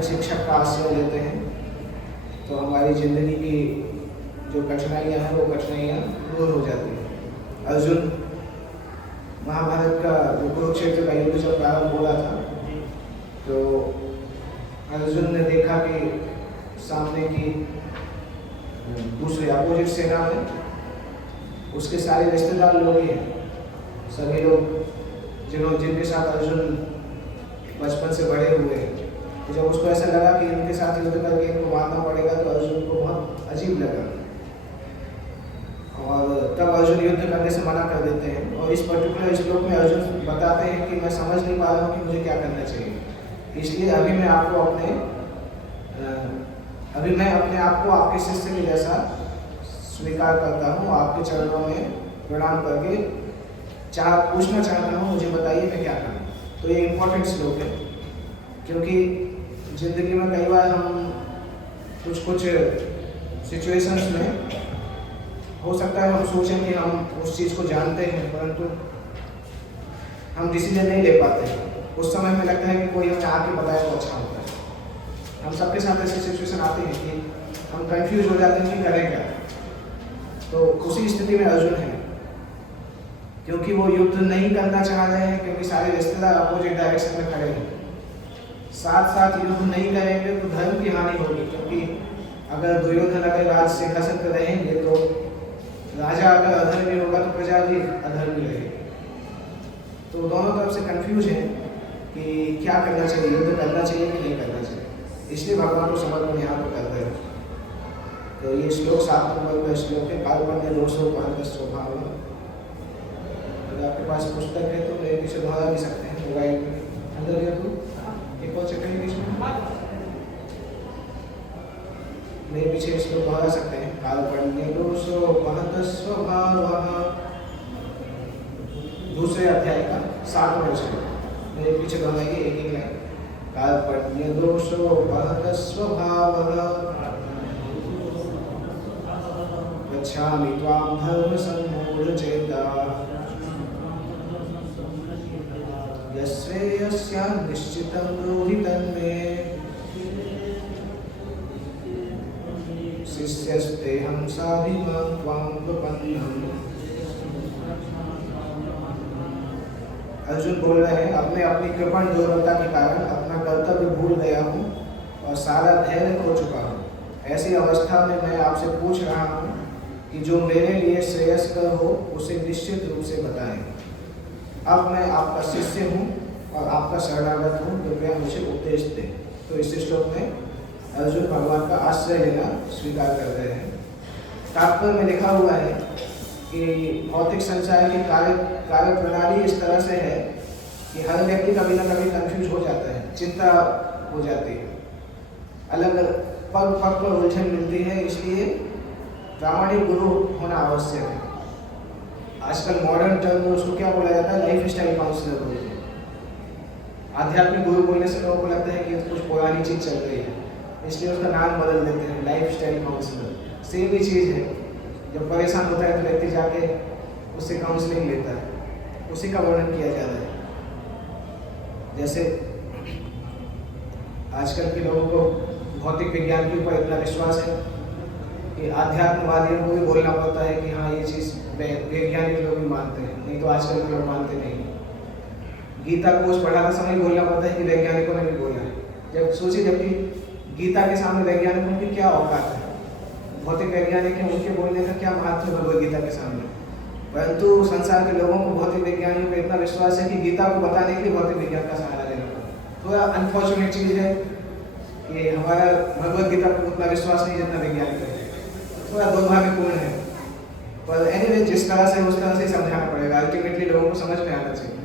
आध्यात्मिक शिक्षक का आश्रय लेते हैं तो हमारी ज़िंदगी की जो कठिनाइयाँ हैं वो कठिनाइयाँ दूर हो जाती हैं। अर्जुन महाभारत का जो कुरुक्षेत्र का युद्ध जब प्रारंभ हो रहा था तो अर्जुन ने देखा कि सामने की दूसरी अपोजिट सेना में उसके सारे रिश्तेदार लोग ही हैं, सभी लोग जिनके साथ अर्जुन बचपन से बड़े हुए हैं। तो जब उसको ऐसा लगा कि इनके साथ युद्ध करके इनको मारना पड़ेगा तो अर्जुन को बहुत अजीब लगा और तब अर्जुन युद्ध करने से मना कर देते हैं। और इस पर्टिकुलर श्लोक में अर्जुन बताते हैं कि मैं समझ नहीं पा रहा हूँ कि मुझे क्या करना चाहिए, इसलिए अभी मैं अपने आप को आपके शिष्य के जैसा स्वीकार करता हूँ, आपके चरणों में प्रणाम करके पूछना चाहता हूँ, मुझे बताइए मैं क्या करूँ। तो ये इम्पोर्टेंट श्लोक है क्योंकि ज़िंदगी में कई बार हम कुछ सिचुएशंस में हो सकता है हम सोचें कि हम उस चीज़ को जानते हैं परंतु हम डिसीजन नहीं ले पाते। उस समय में लगता है कि कोई हमें आके बताए तो अच्छा होता है। हम सबके साथ ऐसी सिचुएशन आती है कि हम कंफ्यूज हो जाते हैं कि करें क्या। तो उसी स्थिति में अर्जुन है क्योंकि वो युद्ध नहीं करना चाह रहे हैं क्योंकि सारे रिश्तेदार अपोजिट डायरेक्शन में खड़े हैं। साथ साथ युद्ध नहीं करेंगे तो धर्म की हानि होगी क्योंकि अगर दुर्योधन अगर राज सिंहासन पर रहेंगे तो राजा अगर अधर्मी होगा तो प्रजा भी अधर्मी रहेगी। तो दोनों तरफ से कंफ्यूज हैं कि क्या करना चाहिए, युद्ध करना चाहिए कि नहीं करना चाहिए। इसलिए भगवान को समर्पण यहाँ पर करते हैं। तो ये श्लोक 7 नंबर का श्लोक है, कार्पण्य दोषो बहत स्वभाव। अगर आपके पास पुस्तक है तो मेरे पीछे दोहरा भी सकते हैं, मोबाइल में अंदर या तो एक और चेक करिए इसमें मेरे पीछे श्लोक दोहरा सकते हैं। कार्पण्य दोषो बहत स्वभाव, दूसरे अध्याय का 7वां श्लोक मेरे पीछे दोहराइए एक एक लाइन। कार्पण्य दोषो बहत स्वभाव, गच्छामि त्वां धर्म सम्मूढचेता, यस्येयस्या निश्चितं ब्रूहि तन्मे, शिष्यस्तेऽहं साधिमां त्वां प्रपन्नम्। अर्जुन बोल रहे हैं, अब मैं अपनी कृपण दुर्बलता के कारण अपना कर्तव्य भूल गया हूँ और सारा धैर्य खो चुका हूँ। ऐसी अवस्था में मैं आपसे पूछ रहा हूँ कि जो मेरे लिए श्रेयस्कर हो उसे निश्चित रूप से बताएं। अब मैं आपका शिष्य हूँ और आपका शरणागत हूँ, कृपया मुझे उपदेश दें। तो इस श्लोक में अर्जुन भगवान का आश्रय लेना स्वीकार कर रहे हैं। तात्पर्य में लिखा हुआ है कि भौतिक संसार की कार्य प्रणाली इस तरह से है कि हर व्यक्ति कभी ना कभी कंफ्यूज हो जाता है, चिंता हो जाती है, अलग पग पग पर उलझन मिलती है। इसलिए प्रामाणिक गुरु होना आवश्यक है। आजकल मॉडर्न टर्म में उसको क्या बोला जाता है, लाइफ स्टाइल काउंसलर बोलते हैं। आध्यात्मिक गुरु बोलने से लोगों को लगता है कि कुछ पुरानी चीज़ चल रही है, इसलिए उसका नाम बदल देते हैं, लाइफ स्टाइल काउंसलर। सेम ही चीज़ है, जब परेशान होता है तो व्यक्ति जाके उससे काउंसलिंग लेता है, उसी का वर्णन किया जा रहा है। जैसे आजकल के लोगों को भौतिक विज्ञान के ऊपर इतना विश्वास है कि आध्यात्मवादियों को भी बोलना पड़ता है कि हाँ ये चीज़ वैज्ञानिक लोग भी मानते हैं, नहीं तो आजकल के लोग मानते नहीं। गीता को उस पढ़ाते समय बोलना पड़ता है कि वैज्ञानिकों ने भी बोला है। जब सोचिए, जबकि गीता के सामने वैज्ञानिकों की क्या औकात है, भौतिक वैज्ञानिक हैं, उनके बोलने का क्या महत्व है भगवद गीता के सामने। परंतु संसार के लोगों को भौतिक वैज्ञानिकों पर इतना विश्वास है कि गीता को बताने के लिए भौतिक विज्ञान का सहारा लेना पड़ता। थोड़ा अनफॉर्चुनेट चीज़ है कि हमारा भगवद गीता पर उतना विश्वास नहीं जितना वैज्ञानिक है, थोड़ा दुर्भाग्यपूर्ण है। पर एनीवे, जिस तरह से उस तरह से समझाना पड़ेगा, अल्टीमेटली लोगों को समझ में आना चाहिए।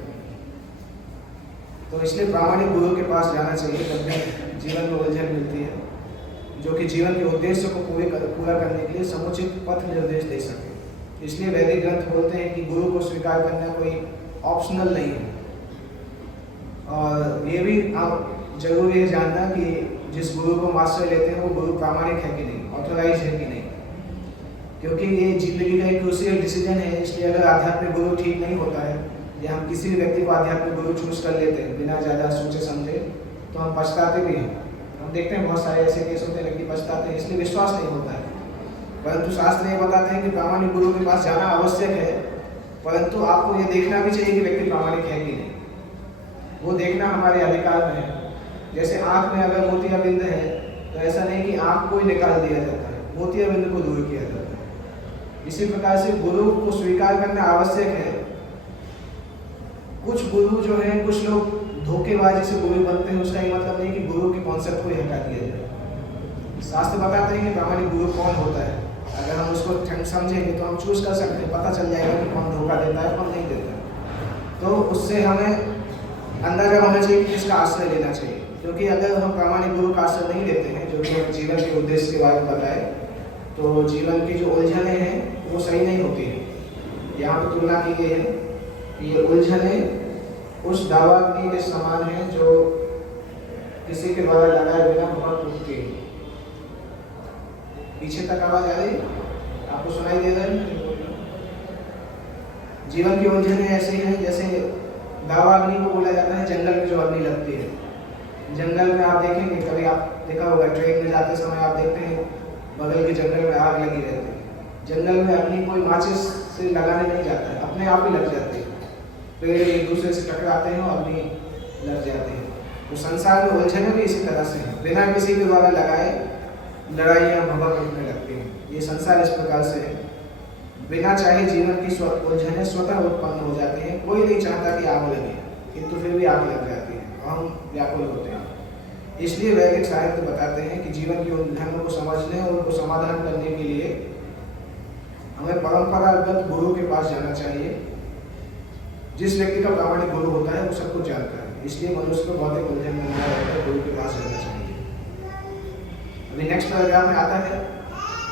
तो इसलिए प्रामाणिक गुरु के पास जाना चाहिए जब भी जीवन में उलझन मिलती है, जो कि जीवन के उद्देश्य को पूरा करने के लिए समुचित पथ निर्देश दे सके। इसलिए वैदिक ग्रंथ बोलते हैं कि गुरु को स्वीकार करना कोई ऑप्शनल नहीं है। और ये भी आप जरूरी है जानना कि जिस गुरु को आश्रय लेते हैं वो गुरु प्रामाणिक है कि नहीं, ऑथोराइज है कि नहीं, क्योंकि ये जिंदगी का एक क्रूशियल डिसीजन है। इसलिए अगर आध्यात्मिक गुरु ठीक नहीं होता है या हम किसी भी व्यक्ति को आध्यात्मिक गुरु चूज कर लेते हैं बिना ज़्यादा सोचे समझे, तो हम पछताते भी हैं। हम देखते हैं बहुत सारे ऐसे केस होते हैं, व्यक्ति पछताते हैं, इसलिए विश्वास नहीं होता है। परंतु शास्त्र ये बताते हैं कि प्रामाणिक गुरु के पास जाना आवश्यक है, परंतु आपको ये देखना भी चाहिए कि व्यक्ति प्रामाणिक है कि नहीं। वो देखना हमारे अधिकार में है। जैसे आँख में अगर मोतियाबिंद है तो ऐसा नहीं कि आँख को ही निकाल दिया जाता है, मोतियाबिंद को दूर किया जाता है। इसी प्रकार से गुरु को स्वीकार करना आवश्यक है। कुछ गुरु जो है, कुछ लोग धोखेबाजी से गुरु बनते हैं, उसका ये मतलब नहीं कि गुरु के कॉन्सेप्ट को ही हटा दिया जाए। शास्त्र बताते हैं कि प्रामाणिक गुरु कौन होता है। अगर हम उसको समझेंगे तो हम चूज कर सकते हैं, पता चल जाएगा कि कौन धोखा देता है कौन नहीं देता है। तो उससे हमें अंदाजा होना चाहिए कि किसका आश्रय लेना चाहिए। क्योंकि अगर हम प्रामाणिक गुरु का आश्रय नहीं लेते हैं, जो कि हम जीवन के उद्देश्य के बारे में बताए, तो जीवन की जो उलझने हैं वो सही नहीं होती है। यहाँ पर तुलना की गई है कि ये उलझने उस दावाग्नि के समान है जो किसी के द्वारा लगाए बिना बहुत टूटती है। पीछे तक आवाज आ रही, आपको सुनाई दे रहा है? जीवन की उलझने ऐसी हैं जैसे दावाग्नि को बोला जाता है जंगल में जो अग्नि लगती है। जंगल में आप देखेंगे, कभी आप देखा होगा ट्रेन में जाते समय आप देखते हैं बगल के जंगल में आग लगी रहती है। जंगल में अग्नि कोई माचिस से लगाने नहीं जाता है, अपने आप ही लग जाती है। पेड़ एक दूसरे से टकराते हैं और अग्नि लग जाती है। तो संसार में उलझने भी इसी तरह से है, बिना किसी के द्वारा लगाए लड़ाइयाँ भभक उठने लगती हैं। ये संसार इस प्रकार से है, बिना चाहे जीवन की उलझने स्वतः उत्पन्न हो जाती हैं। कोई नहीं चाहता कि आग लगे, किंतु फिर भी आग लग जाती है, हम व्याकुल होते हैं। इसलिए वैदिक साहित्य बताते हैं कि जीवन की उलझनों को समझने और उनको समाधान करने के लिए हमें परंपरागत गुरु के पास जाना चाहिए। जिस व्यक्ति का प्रामाणिक गुरु होता है वो सब कुछ जानता है, इसलिए मनुष्य को भौतिक उलझन में ना रहकर गुरु के पास जाना चाहिए। अभी नेक्स्ट पैराग्राफ में आता है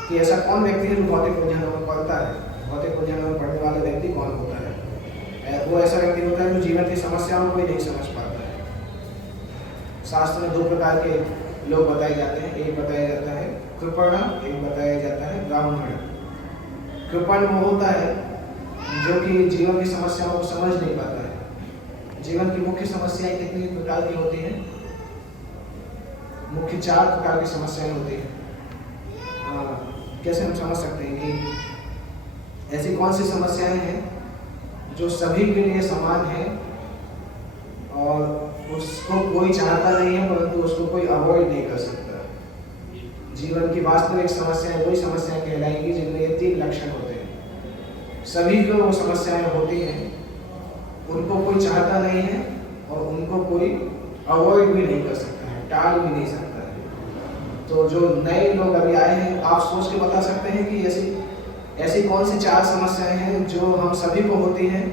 कि ऐसा कौन व्यक्ति है जो भौतिक उलझनों में पड़ता है। भौतिक उलझनों में पड़ने वाला व्यक्ति कौन होता है? वो ऐसा व्यक्ति होता है जो जीवन की समस्याओं को ही नहीं समझ पाता है। शास्त्र में दो प्रकार के लोग बताए जाते हैं, एक बताया जाता है कृपण, एक बताया जाता है ब्राह्मण। कृपण वो होता है जो कि जीवन की समस्याओं को समझ नहीं पाता है। जीवन की मुख्य समस्याएं कितनी प्रकार की होती हैं? मुख्य 4 प्रकार की समस्याएं होती हैं। कैसे हम समझ सकते हैं कि ऐसी कौन सी समस्याएं हैं जो सभी के लिए समान है और उसको कोई चाहता नहीं है, परंतु उसको कोई अवॉइड नहीं कर सकता। जीवन की वास्तविक समस्याएं वही समस्याएं कहलाएंगी जिनमें ये 3 लक्षण होते हैं। सभी को वो समस्याएं होती हैं, उनको कोई चाहता नहीं है और उनको कोई अवॉइड भी नहीं कर सकता है, टाल भी नहीं सकता है। तो जो नए लोग अभी आए हैं, आप सोच के बता सकते हैं कि ऐसी कौन सी 4 समस्याएं हैं जो हम सभी को होती हैं,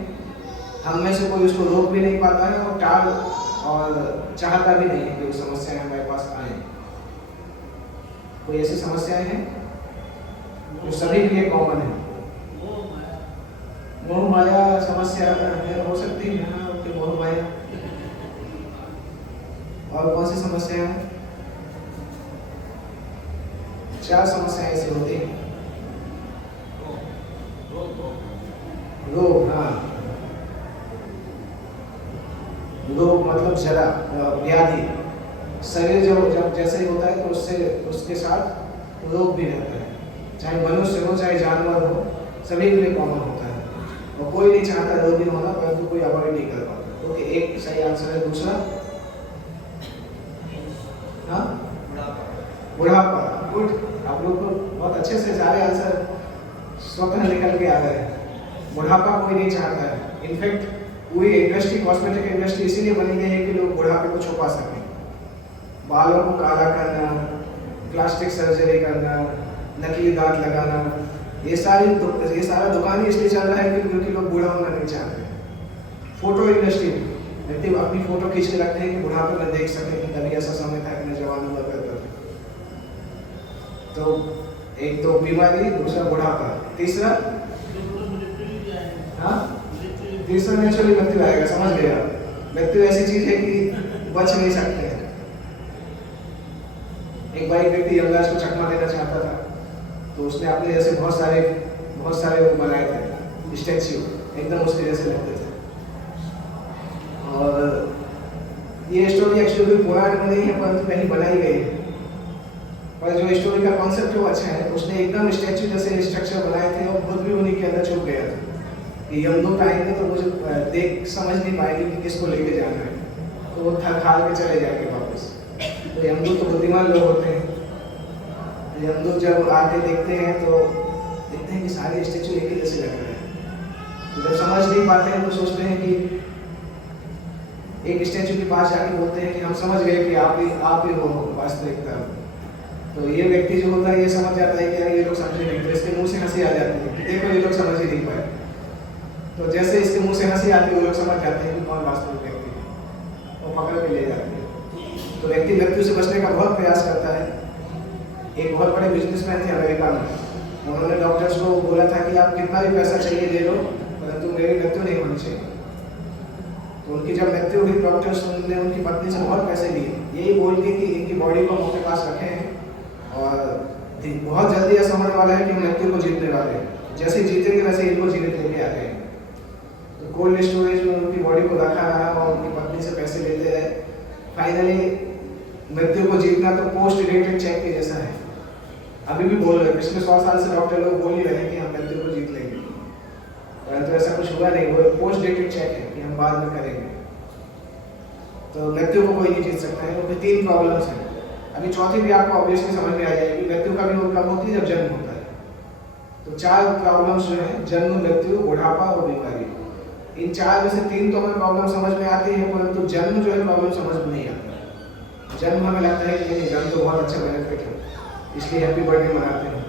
हम में से कोई उसको रोक भी नहीं पाता है और टाल और चाहता भी नहीं है कि वो समस्याएं हमारे पास आए। कोई ऐसी समस्याएं हैं जो सभी के लिए कॉमन है। मोह माया समस्या है, हो सकती है कि मोह माया। और कौन सी समस्या है? 4 समस्याएं ऐसी होती हैं। रोग, हाँ, रोग मतलब जरा, व्याधि। शरीर जब जैसे ही होता है तो उसके साथ रोग भी रहता है, चाहे मनुष्य हो चाहे जानवर हो, सभी के लिए कॉमन होता है। और कोई नहीं चाहता रोगी होना, परंतु कोई अवॉइड नहीं कर पाता। तो एक सही आंसर है। दूसरा, हाँ, बुढ़ापा। गुड, आप लोग को बहुत अच्छे से सारे आंसर स्वतः निकल के आ गए हैं। बुढ़ापा कोई नहीं चाहता है। इनफैक्ट पूरी इंडस्ट्री, कॉस्मेटिक इंडस्ट्री इसीलिए बनी गई है कि लोग बुढ़ापे को छुपा सकें। बालों को काला करना, प्लास्टिक सर्जरी करना, नकली दांत लगाना, ये सारा दुकान ही इसलिए चल रहा है क्योंकि लोग बूढ़ा होना नहीं चाहते। फोटो इंडस्ट्री में व्यक्ति अपनी फोटो खींच के रखते हैं कि बुढ़ापे में देख सके कि कभी ऐसा समय था कि मैं जवान हुआ करता था। तो एक तो बीमारी, दूसरा बुढ़ापा, तीसरा, हाँ, तीसरा नेचुरली मृत्यु आएगा। समझ गए आप? मृत्यु ऐसी चीज है कि बच नहीं सकते हैं। एक बार एक व्यक्ति यमराज को चकमा देना चाहता था, तो उसने अपने जैसे बहुत सारे वो बनाए थे स्टैच्यू, एकदम उसके जैसे लगते थे। और ये स्टोरी एक्चुअली कोई पुराण में नहीं है, परंतु कहीं बनाई गई है। और जो स्टोरी का कॉन्सेप्ट है वो अच्छा है। उसने एकदम स्टैचू जैसे स्ट्रक्चर बनाए थे और खुद भी उन्हीं के अंदर छुप गया था कि यमदूत आएंगे तो मुझे देख समझ नहीं पाएंगे कि किसको लेके जाना है, तो वो थक हार के चले जाएंगे वापस। तो यमदूत तो बुद्धिमान लोग होते हैं। तो यमदूत जब आके देखते हैं तो देखते हैं कि सारे स्टैचू एक ही जैसे लग रहे हैं। तो जब समझ नहीं पाते हैं तो सोचते हैं कि एक स्टैचू के पास जाके बोलते हैं कि हम समझ गए कि आप ही हो वास्तविकता। तो ये व्यक्ति जो होता है ये समझ जाता है कि ये लोग समझे नहीं, तो इसके मुंह से हंसी आ जाती है कि देखो ये लोग समझ ही नहीं पाए। तो जैसे इसके मुंह से हंसी आती है वो लोग समझ जाते हैं कि कौन वास्तविक व्यक्ति है, वो पकड़ के ले जाते हैं। तो व्यक्ति मृत्यु से बचने का बहुत प्रयास करता है। एक बहुत बड़े बिजनेसमैन थे अमेरिका में, उन्होंने डॉक्टर्स को बोला था कि आप कितना भी पैसा चाहिए ले लो, परंतु मेरी मृत्यु नहीं होनी चाहिए। तो उनकी जब मृत्यु हुई, डॉक्टर्स ने उनकी पत्नी से बहुत पैसे लिए, यही बोल के कि इनकी बॉडी को मुंह के पास रखे हैं और बहुत जल्दी ऐसा होने वाला है कि मृत्यु को जीतने वाले हैं। जैसे जीतेंगे वैसे इनको जीवित लेके आते हैं। तो कोल्ड स्टोरेज में उनकी बॉडी को रखा रहा और उनकी पत्नी से पैसे लेते रहे। फाइनली मृत्यु को जीतना तो पोस्ट डेटेड चेक के जैसा है। अभी भी बोल रहे, पिछले 100 साल से डॉक्टर लोग बोल ही रहे हैं कि हम मृत्यु को जीत लेंगे, परंतु ऐसा कुछ हुआ नहीं। वो पोस्ट डेटेड चेक है कि हम बाद में करेंगे। तो मृत्यु को कोई नहीं जीत सकता है। तो 3 प्रॉब्लम्स हैं। अभी चौथी भी आपको ऑब्वियसली समझ में आ जाएगी। मृत्यु का भी कब होती है? जब जन्म होता है। तो 4 प्रॉब्लम्स जो है, जन्म, मृत्यु, बुढ़ापा और बीमारी। इन 4 में से 3 तो हमें प्रॉब्लम समझ में आती है, परंतु जन्म जो है प्रॉब्लम समझ में नहीं आता। जन्म हमें लगता है कि नहीं, जन्म तो बहुत अच्छा बेनिफिट है, इसलिए हैप्पी बर्थडे मनाते हैं।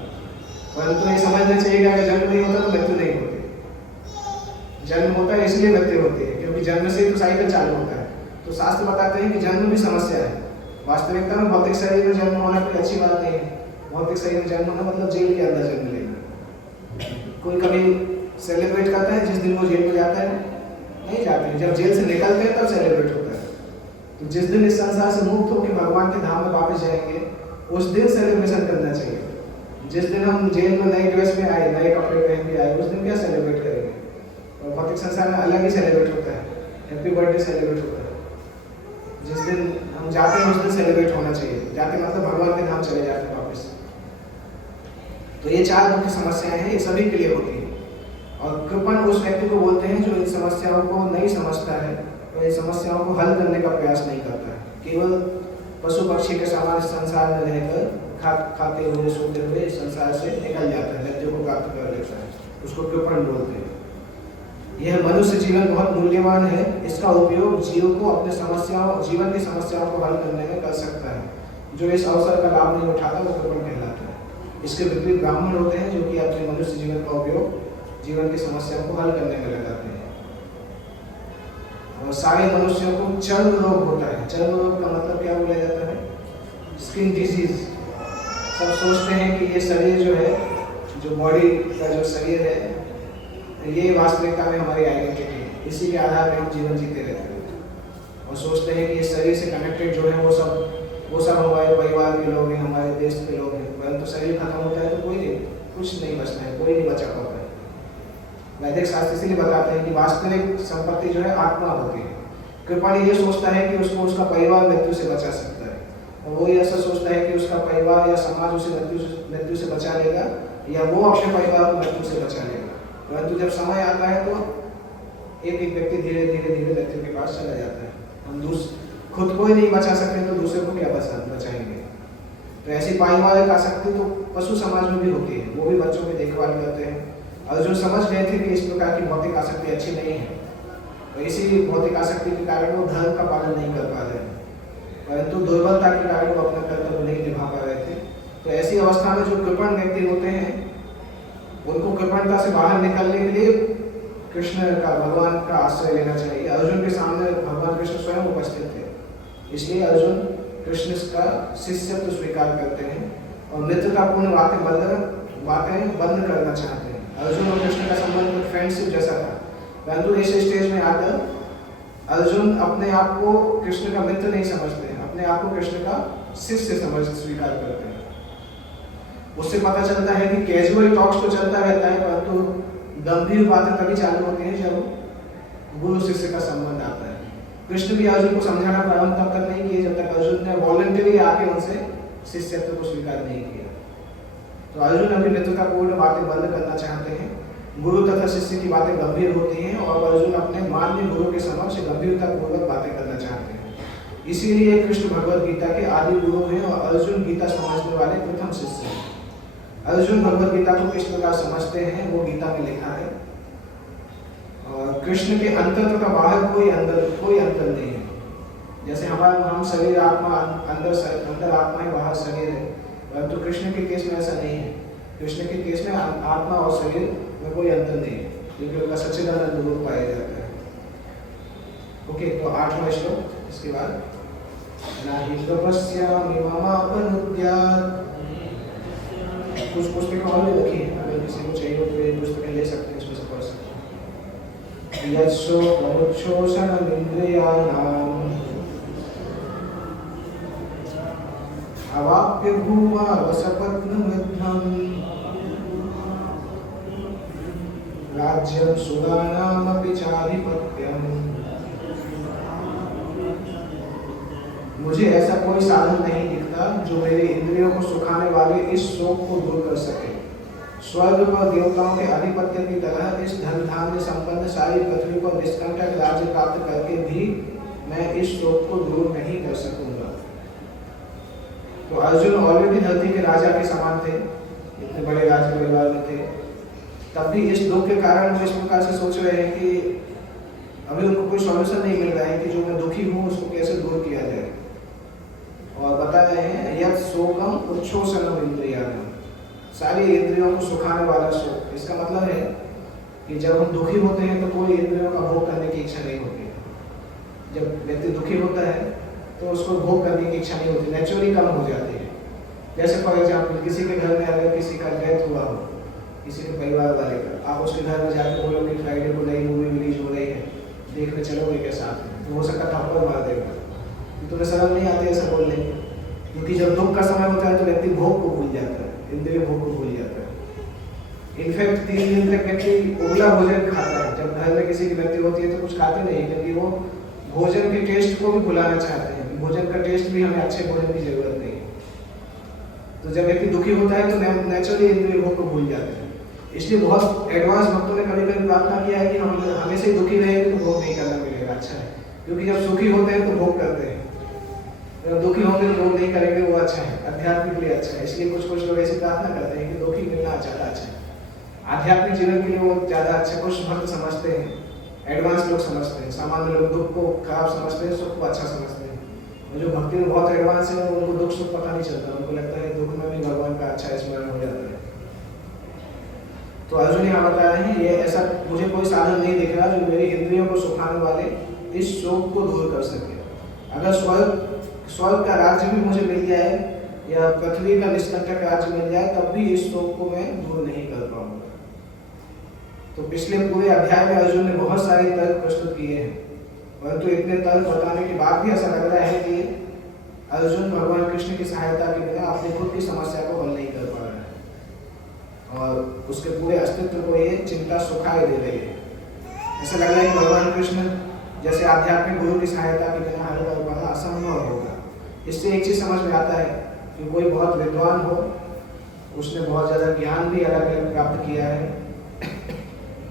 परंतु ये समझना चाहिए कि अगर जन्म नहीं होता तो मृत्यु नहीं होती। जन्म होता है इसलिए मृत्यु होती है, क्योंकि जन्म से ही तो साइकिल चालू होता है। तो शास्त्र बताते हैं कि जन्म भी समस्या है। वास्तविकता में भौतिक शरीर में जन्म होना कोई अच्छी बात नहीं है। भौतिक शरीर में जन्म होना मतलब जेल के अंदर जन्म लेना। कोई कभी सेलिब्रेट करता है जिस दिन वो जेल में जाता है? नहीं जाते हैं। जब जेल से निकलते हैं तब सेलिब्रेट होता है। तो जिस दिन इस संसार से मुक्त होकर भगवान के धाम में वापस जाएंगे उस दिन सेलिब्रेशन करना चाहिए। जिस दिन हम जेल में नई ड्रेस में आए, नए कपड़े पहन के आए, उस दिन क्या सेलिब्रेट करेंगे? और भौतिक संसार में अलग ही सेलिब्रेट होता है, हैप्पी बर्थडे सेलिब्रेट होता है। जिस दिन हम जाते हैं उस दिन सेलिब्रेट होना चाहिए। जाते मतलब भगवान के नाम चले जाते हैं वापस। तो ये 4 मुख्य समस्याएं हैं, ये सभी के लिए होती है। और कृपण उस व्यक्ति को बोलते हैं जो इन समस्याओं को नहीं समझता है और इन समस्याओं को हल करने का प्रयास नहीं करता है। केवल पशु पक्षी के समान संसार में रहकर खाते हुए सोते हुए संसार से निकल जाता है, मृत्यु को प्राप्त कर लेता है। उसको कृपण बोलते हैं। यह मनुष्य जीवन बहुत मूल्यवान है। इसका उपयोग जीव को अपने जीवन की समस्याओं को हल करने में कर सकता है। जो इस अवसर का लाभ नहीं उठाता वो कृपण कहलाता है। इसके विपरीत ब्राह्मण होते हैं जो कि अपने मनुष्य जीवन का उपयोग जीवन की समस्याओं को हल करने में लगाते हैं। और सारे मनुष्यों को चर्म रोग होता है। चर्म रोग का मतलब क्या बोला जाता है? Skin disease. सब सोचते हैं कि ये शरीर जो है, जो बॉडी का जो शरीर है, ये वास्तविकता में हमारी आइडेंटिटी है। इसी के आधार पर हम जीवन जीते रहते हैं और सोचते हैं कि ये शरीर से कनेक्टेड जो है वो सब हमारे परिवार के लोग हैं, हमारे देश के लोग हैं। परंतु शरीर खत्म होता है तो कुछ नहीं बचता है, कोई नहीं बचा पाता है। वैदिक शास्त्र इसलिए बताते हैं कि वास्तविक संपत्ति जो है आत्मा होती है। कृपण ये सोचता है कि उसको उसका परिवार मृत्यु से बचा सकता है, और वो ऐसा सोचता है कि उसका परिवार या समाज उसे मृत्यु से बचा लेगा या वो अपने परिवार को मृत्यु से बचा लेगा। परंतु जब समय आता है तो एक व्यक्ति धीरे धीरे मृत्यु के पास चला जाता है। हम खुद को ही नहीं बचा सकते तो दूसरे को क्या बचाएंगे? तो ऐसी पारिवारिक आसक्ति तो पशु समाज में भी होती है। वो भी बच्चों की देखभाल करते हैं। अर्जुन समझ गए थे कि इस प्रकार की भौतिक आसक्ति अच्छी नहीं है, तो इसी भौतिक आसक्ति के कारण वो धर्म का पालन नहीं कर पा रहे हैं, परंतु दुर्बलता के कारण वो अपना कर्तव्य नहीं निभा पा रहे थे। तो ऐसी अवस्था में जो कृपण व्यक्ति होते हैं उनको कृपणता से बाहर निकलने के लिए कृष्ण का, भगवान का आश्रय लेना चाहिए। अर्जुन के सामने भगवान कृष्ण स्वयं उपस्थित थे, इसलिए अर्जुन कृष्ण का शिष्यत्व स्वीकार करते हैं और मित्रतापूर्ण बातें बंद करना चाहते हैं। अर्जुन और कृष्ण का संबंध एक फ्रेंडशिप जैसा था, परंतु इस स्टेज में आकर अर्जुन अपने आप को कृष्ण का मित्र नहीं समझते हैं, अपने आप को कृष्ण का शिष्य समझ स्वीकार करते हैं। उससे पता चलता है कि कैजुअल टॉक्स तो चलता रहता है, परंतु गंभीर बातें तभी चालू होती हैं जब गुरु शिष्य का संबंध आता है। कृष्ण भी अर्जुन को समझाना प्रारंभ तब तक नहीं किए जब तक अर्जुन ने वॉलंटरी आके उनसे शिष्यत्व को स्वीकार नहीं किया। तो अर्जुन अभी मित्रतापूर्ण बातें बंद करना चाहते हैं। गुरु तथा शिष्य की बातें गंभीर होती हैं और अर्जुन अपने मान्य गुरु के समक्ष गंभीरतापूर्वक बातें करना चाहते हैं। इसीलिए कृष्ण भगवद गीता के आदि गुरु हैं और अर्जुन गीता समझने वाले प्रथम शिष्य हैं। अर्जुन भगवद गीता को किस प्रकार समझते हैं वो गीता में लिखा है। और कृष्ण के अंतर तथा बाहर कोई अंतर नहीं है। जैसे हम शरीर आत्मा अंदर आत्मा है, बाहर शरीर है, परंतु कृष्ण के केस में ऐसा नहीं है। कृष्ण के केस में आत्मा और शरीर में कोई अंतर नहीं है, क्योंकि उनका सच्चिदानंद रूप पाया जाता है। ओके, तो 8वां श्लोक, इसके बाद नाहि तपस्यामि ममापनुद्यात्। कुछ पुस्तकें और भी रखी है, अगर किसी को चाहिए तो ये पुस्तकें ले सकते हैं, इसमें से पढ़ सकते हैं। यत्सोपमुच्छोषणमिन्द्रियाणाम् अवाप्य भूमा वसपत्नमृद्धम् राज्यं सुराणामपि चाधिपत्यम्। मुझे ऐसा कोई साधन नहीं दिखता जो मेरे इंद्रियों को सुखाने वाले इस शोक को दूर कर सके। स्वर्ग पर देवताओं के आधिपत्य की तरह इस धन धान्य संपन्न सारी पृथ्वी पर निष्कंटक राज्य प्राप्त करके भी मैं इस शोक को दूर नहीं कर सकूंगा। तो अर्जुन ऑलरेडी धरती के राजा के समान थे, इतने बड़े राज्य परिवार में थे, तब भी इस दुख के कारण वो इस प्रकार से सोच रहे हैं कि अभी उनको कोई सॉल्यूशन नहीं मिल रहा है कि जो मैं दुखी हूँ उसको कैसे दूर किया जाए। और बता रहे हैं यत् शोकम उच्छोषणम इंद्रियाणाम्, सारी इंद्रियों को सुखाने वाला शोक। इसका मतलब है कि जब हम दुखी होते हैं तो कोई इंद्रियों का भोग करने की इच्छा नहीं होती। जब व्यक्ति दुखी होता है तो उसको भोग करने की इच्छा नहीं होती, नेचुरली कम हो जाती है। जैसे फॉर एग्जाम्पल किसी के घर में अगर किसी का डेथ हुआ हो, किसी के परिवार वाले का, आप उसके घर में जाकर बोलो कि फ्राइडे को नई मूवी रिलीज हो रही है, देखने चलोगे के साथ में, तो हो सकता थप्पड़ मार देगा। तुम्हें शर्म नहीं आती ऐसा बोलने की? क्योंकि जब दुख का समय होता है तो व्यक्ति भोग को भूल जाता है, इंद्रिय भोग को भूल जाता है। इनफैक्ट 3 दिन तक व्यक्ति उबला भोजन खाता है। जब घर में किसी की मृत्यु होती है तो कुछ खाते नहीं, क्योंकि वो भोजन के टेस्ट को भी भुलाना चाहते हैं। भोजन का टेस्ट भी, हमें अच्छे भोजन की जरूरत नहीं है। तो जब व्यक्ति दुखी होता है तो नेचुरली इंद्रिय भोग को भूल जाते हैं। इसलिए बहुत एडवांस भक्तों ने कभी कभी प्रार्थना किया है कि हम हमेशा ही दुखी रहेंगे तो भोग नहीं करना मिलेगा, अच्छा है। क्योंकि जब सुखी होते हैं तो भोग करते हैं, जब दुखी होंगे तो भोग नहीं करेंगे, वो अच्छा है, अध्यात्म के लिए अच्छा है। इसलिए कुछ लोग ऐसी प्रार्थना करते हैं कि दुखी मिलना ज़्यादा अच्छा है, आध्यात्मिक जीवन के लिए वो ज़्यादा अच्छा। कुछ भक्त समझते हैं, एडवांस लोग समझते हैं, सामान्य लोग दुख को खराब समझते हैं, सुख को अच्छा समझते हैं। और जो भक्ति में बहुत एडवांस है उनको दुख सुख पता नहीं चलता, उनको लगता है दुख में भी भगवान का अच्छा स्मरण हो जाता है। तो अर्जुन यहाँ बता रहे हैं ये ऐसा मुझे कोई साधन नहीं दिख रहा जो मेरी इंद्रियों को सुखाने वाले इस शोक को दूर कर सके। अगर स्वर्ग का राज्य भी मुझे मिल जाए या पृथ्वी का निष्कंटक राज्य मिल जाए तब भी इस शोक को मैं दूर नहीं कर पाऊंगा। तो पिछले पूरे अध्याय में अर्जुन ने बहुत सारे तर्क प्रस्तुत किए हैं, परंतु इतने तर्क बताने के बाद भी ऐसा लग रहा है कि अर्जुन भगवान कृष्ण की सहायता के बिना अपनी खुद की समस्या को हल नहीं कर पा रहा है और उसके पूरे अस्तित्व को ये चिंता सुखाए दे रही है। ऐसा लग रहा है कि भगवान कृष्ण जैसे आध्यात्मिक गुरु की सहायता के बिना हल कर पाना असंभव होगा। इससे एक चीज़ समझ में आता है कि कोई बहुत विद्वान हो, उसने बहुत ज़्यादा ज्ञान भी अलग अलग प्राप्त किया है,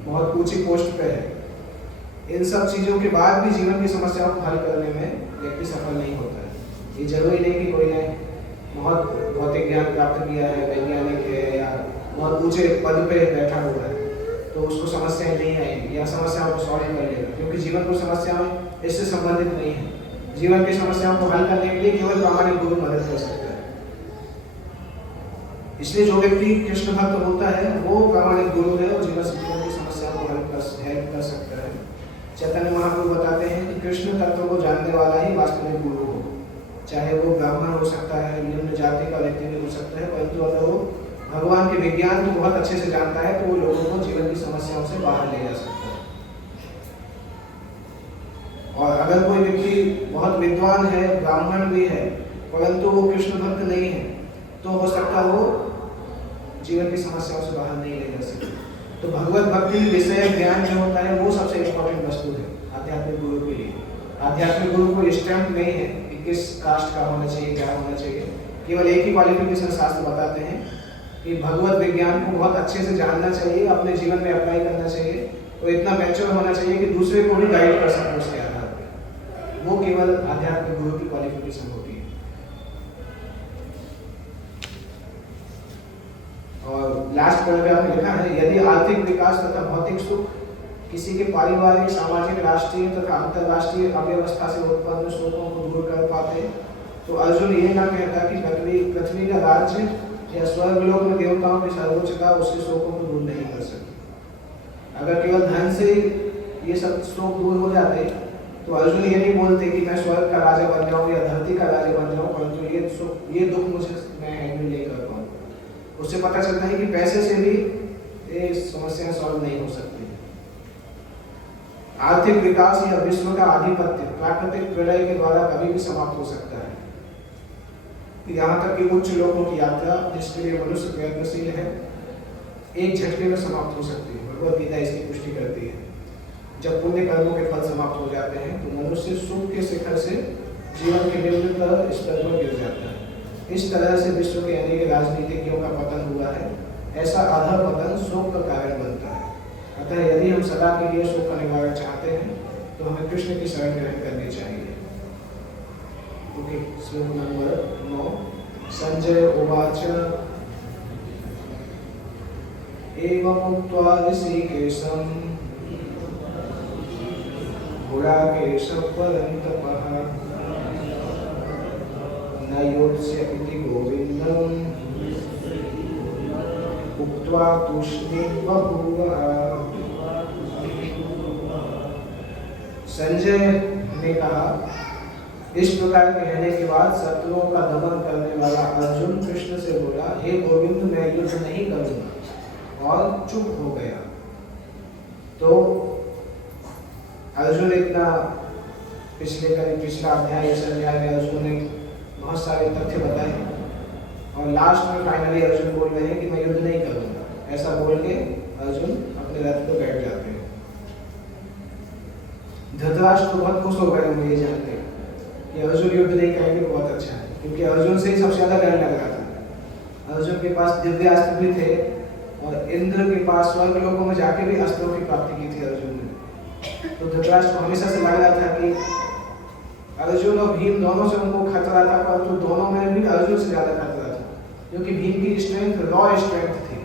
बहुत ऊंची पोस्ट पे है, इन सब चीज़ों के बाद भी जीवन की समस्याओं को हल करने में व्यक्ति सफल नहीं होता है। ये जरूरी नहीं कि कोई ने बहुत भौतिक ज्ञान प्राप्त किया है, वैज्ञानिक है या बहुत ऊंचे पद पे बैठा हुआ है तो उसको समस्याएं नहीं आएंगी या समस्याओं को सॉल्व कर लेगा, क्योंकि जीवन को समस्याएं इससे संबंधित नहीं है। जीवन की समस्याओं को हल करने के लिए केवल प्रामाणिक गुरु मदद कर सकता है। इसलिए जो व्यक्ति कृष्ण भक्त होता है वो प्रामाणिक गुरु है और जीवन की समस्याओं को हेल्प कर सकता है। चैतन्य महाप्रभु बताते हैं कि कृष्ण तत्व को जानने वाला ही वास्तविक गुरु हो, चाहे वो ब्राह्मण हो सकता है, निम्न जाति का व्यक्ति भी हो सकता है, परंतु अगर वो भगवान के विज्ञान को बहुत अच्छे से जानता है तो वो लोगों को जीवन की समस्याओं से बाहर ले जा सकता है। और अगर कोई व्यक्ति बहुत विद्वान है, ब्राह्मण भी है, परंतु वो कृष्ण भक्त नहीं है, तो हो सकता वो जीवन की समस्याओं से बाहर नहीं ले जा सकता। तो भगवत भक्ति विषय ज्ञान जो होता है वो सबसे इम्पोर्टेंट वस्तु है आध्यात्मिक गुरु के लिए। आध्यात्मिक गुरु कोई स्टैंप नहीं है कि किस कास्ट का होना चाहिए, क्या होना चाहिए। केवल एक ही क्वालिफिकेशन शास्त्र बताते हैं कि भगवत विज्ञान को बहुत अच्छे से जानना चाहिए, अपने जीवन में अप्लाई करना चाहिए और इतना मैच्योर होना चाहिए कि दूसरे को भी गाइड कर सके उसके आधार पर। वो केवल आध्यात्मिक गुरु की क्वालिफिकेशन होती है। और लास्ट पॉइंट में आपने लिखा है, यदि आर्थिक विकास तथा भौतिक सुख किसी के पारिवारिक, सामाजिक, राष्ट्रीय तथा अंतर्राष्ट्रीय अव्यवस्था से उत्पन्न शोकों को दूर कर पाते तो अर्जुन ये ना कहता कि पृथ्वी का राज्य या स्वर्गलोक में देवताओं की सर्वोच्चता उसके शोकों को दूर नहीं कर सकती। अगर केवल धन से ये सब शोक दूर हो जाते तो अर्जुन ये नहीं बोलते कि मैं स्वर्ग का राजा बन जाऊं या धरती का राजा बन जाऊं, परंतु ये दुख मुझे मैं हैंडल नहीं कर पाऊँ। उससे पता चलता है कि पैसे से भी ये समस्याएं सॉल्व नहीं हो सकती। आर्थिक विकास या विश्व का आधिपत्य प्राकृतिक प्रलय के द्वारा कभी भी समाप्त हो सकता है। यहाँ तक कि उच्च लोगों की यात्रा जिसके लिए मनुष्य प्रयत्नशील है एक झटके में समाप्त हो सकती है। भगवद गीता इसकी पुष्टि करती है। जब पुण्य कर्मों के फल समाप्त हो जाते हैं तो मनुष्य सुख के शिखर से जीवन के निम्नतर स्तर पर गिर जाता है। इस तरह से विश्व के अनेक राजनीतिज्ञों का पतन हुआ है। ऐसा आधा पतन शोक का कारण बनता है। अतः यदि हम सदा के लिए शोक का निवारण चाहते हैं तो हमें कृष्ण की शरण ग्रहण करनी चाहिए। ओके, श्लोक नंबर 9। संजय उवाच एवं उक्त्वा ऋषिकेशं गुडाकेशं परन्तपः न योत्स्य इति गोविन्दम् उक्त्वा तूष्णीं बभूवः। संजय ने कहा, इस प्रकार कहने के बाद शत्रुओं का दमन करने वाला अर्जुन कृष्ण से बोला, हे गोविंद, मैं युद्ध नहीं करूंगा, और चुप हो गया। तो अर्जुन इतना पिछला अध्याय, इस अध्याय में अर्जुन ने बहुत सारे तथ्य बताए और लास्ट में फाइनली अर्जुन बोल रहे हैं कि मैं युद्ध नहीं करूंगा। ऐसा बोल के अर्जुन अपने रथ पर बैठ जाते हैं। धृतराष्ट्र बहुत खुश हो गए होंगे ये जानते कि अर्जुन युद्ध नहीं करेंगे, बहुत अच्छा है, क्योंकि अर्जुन से ही सबसे ज्यादा डर लग रहा था। अर्जुन के पास दिव्य अस्त्र भी थे और इंद्र के पास स्वर्ग लोकों में जाके भी अस्त्रों की प्राप्ति की थी अर्जुन ने। तो धृतराष्ट्र को हमेशा से लग रहा था कि अर्जुन और भीम दोनों से उनको खतरा था, परंतु दोनों में भी अर्जुन से ज्यादा खतरा था, क्योंकि भीम की स्ट्रेंथ रॉ स्ट्रेंथ थी,